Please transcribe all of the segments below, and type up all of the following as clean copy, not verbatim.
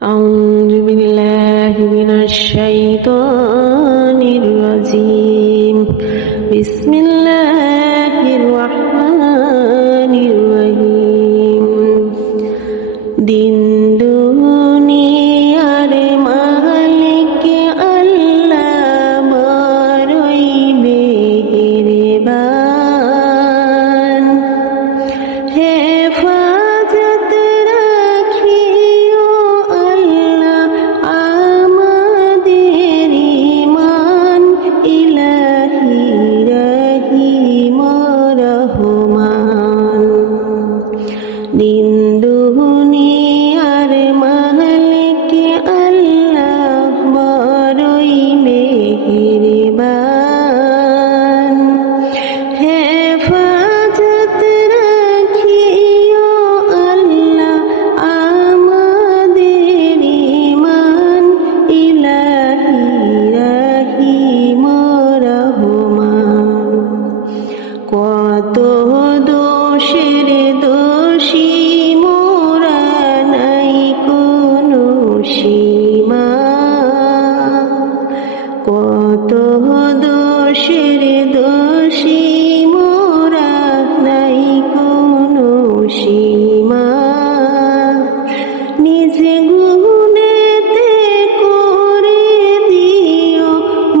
أعوذ بالله من الشيطان الرجيم بسم الله الرحمن الرحيم দিন দুনিয়ার মালিক আল্লাহ বড়ই মেহেরবান হেফাজত রাখিও আল্লাহ আমাদের ঈমান ইলাহি রহিম রহমান দিন দুনিয়ার মালিক আল্লাহ বড়ই মেহেরবান হেফাজত রাখিও আল্লাহ আমাদের ঈমান ইলাহি রহিম রহমান কত দোষের দোষী মোরা নাই কোনো সীমা কত দোষের দোষী মোরা নাই কোনো সীমা নিজে গুণেতে করে দিও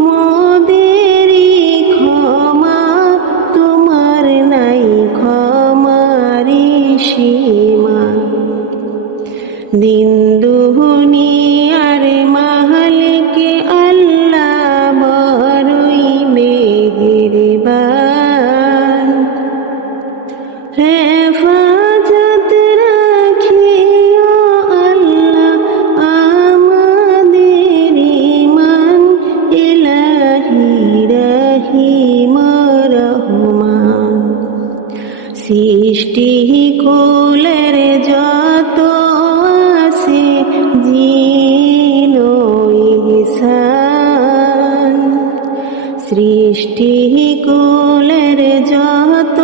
মোদেরই ক্ষমা তোমার নাই ক্ষমারি সীমা দিন দুনিয়ার মালিক আল্লাহ বড়ই মেহেরবান হেফাজত রাখিও আল্লাহ আমাদের ঈমান ইলাহি রহিম রহমান সৃষ্টি কুলের যত আছে জিন ও ইনসান সৃষ্টি কুলের যত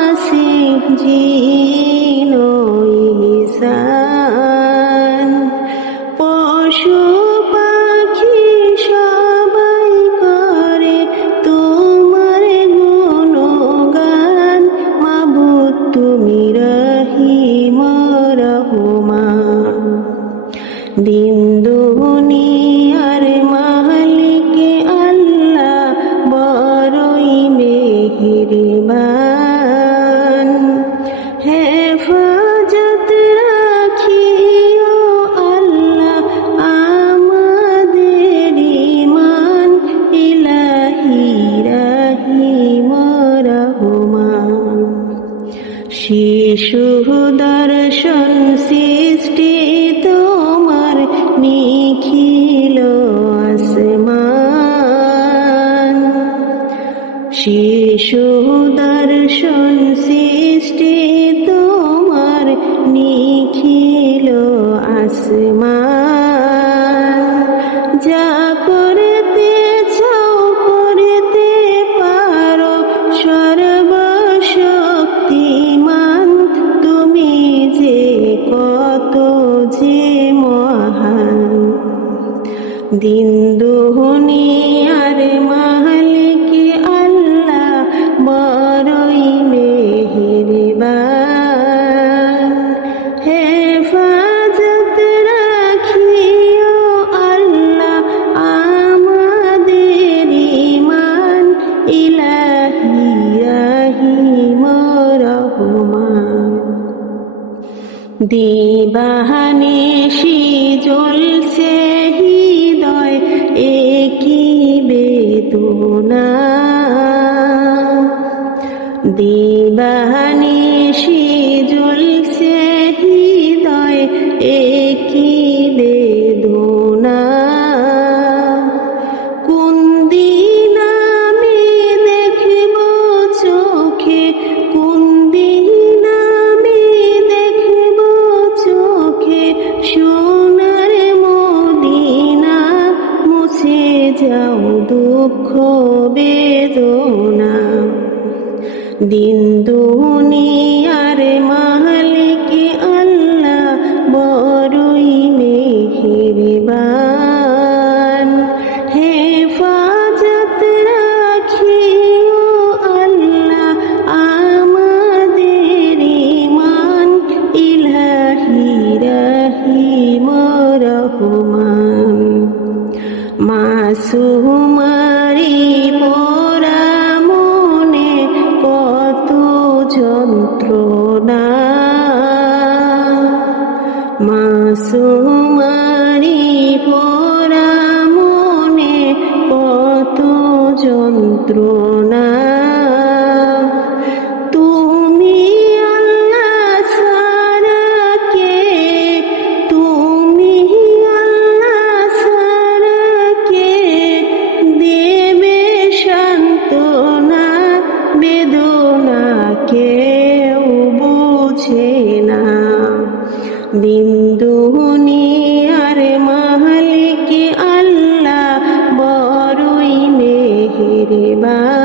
আছে জিন ও ইনসান পশু পাখি সবাই করে তোমার গুণগান মাবুদ তুমি রহিম রহমান দিন দুনিয়ার মালিক আল্লাহ বড়ই মেহেরবান হেফাজত রাখিও আল্লাহ আমাদের ঈমান ইলাহি রহিম রহমান শিশু দর্শন সৃষ্টি তোমার নিখিল আসমান শিশু দর্শন সৃষ্টি তোমার নিখিল আসমান যা করতে চাও করতে পারো সর্বশক্তিমান তুমি যে কত যে মহান দিন দুনিয়ার মালিক আল্লাহ বড়ই মেহেরবান হেফাজত রাখিও আল্লাহ আমাদের ঈমান ইলাহি রহিম রহমান দিবানিশি জ্বলছে হৃদয় একই বেদনা দিবানিশি জ্বলছে হৃদয় একই বেদনা কোন দিন আমি দেখব চোখে কোন দিন আমি দেখব চোখে সোনার মদিনা মুছে যাও দুঃখ বেদনা দিন দুনিয়ার মালিক আল্লাহ বড়ই মেহেরবান হেফাজত রাখিও আল্লাহ আমাদের ঈমান ইলাহি রহিম রহমান মাসুমারি পোড়া মনে কত যন্ত্রণা মাসুমারি পোড়া মনে কত যন্ত্রণা তুমি আল্লাহ ছাড়া কে তুমি আল্লাহ ছাড়া কে দেবে সান্ত্বনা বেদনা কেউ বুঝে না দিন দুনিয়ার মালিক আল্লাহ বড়ই মেহেরবান